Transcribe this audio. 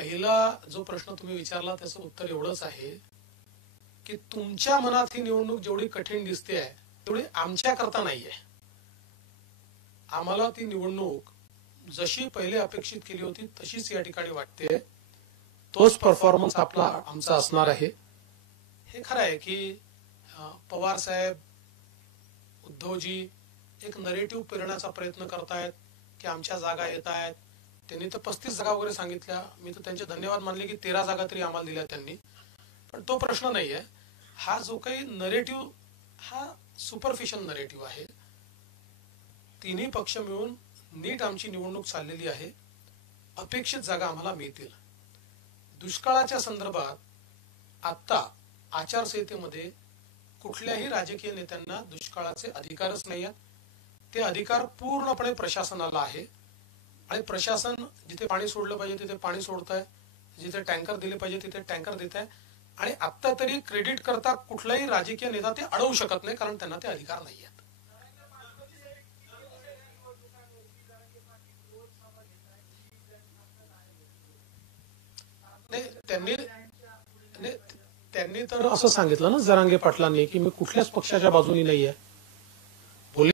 पहिला जो प्रश्न तुम्ही विचारला त्याचं उत्तर एवढंच आहे की तुमच्या मनात ही निवडणूक जेवढी कठीण दिसते आहे तेवढी आमच्या करता नाहीये. आम्हाला ती निवडणूक जशी पहिले अपेक्षित केली होती तशीच या ठिकाणी वाटते. तोच परफॉर्मन्स आमचा असणार आहे. हे खरं आहे की पवार साहेब, उद्धवजी एक नरेटिव्ह पेरण्याचा प्रयत्न करतायत की आमच्या जागा येत आहेत. त्यांनी तर 35 जागा वगैरे सांगितल्या. मी तर त्यांचे धन्यवाद मानले की 13 जागा तरी आम्हाला दिल्या त्यांनी. पण तो प्रश्न नाहीये. हा जो काही नरेटिव्ह हा सुपरफिशियल नरेटिव्ह आहे. तिन्ही पक्ष मिळून नीट आमची निवडणूक चाललेली आहे. अपेक्षित जागा आम्हाला मिळतील. दुष्काळाच्या संदर्भात आता आचारसंहितेमध्ये कुठल्याही राजकीय नेत्यांना दुष्काळाचे अधिकारच नाही आहेत. ते अधिकार पूर्णपणे प्रशासनाला आहे आणि प्रशासन जिथे पाणी सोडलं पाहिजे तिथे पाणी सोडत आहे, जिथे टँकर दिले पाहिजे तिथे टँकर देत आहे. आणि आता तरी क्रेडिट करता कुठलाही राजकीय नेता ते अडवू शकत नाही कारण त्यांना ते अधिकार नाही आहेत. त्यांनी तर असं सांगितलं ना जरांगे पाटलांनी की मी कुठल्याच पक्षाच्या बाजूनी नाहीये.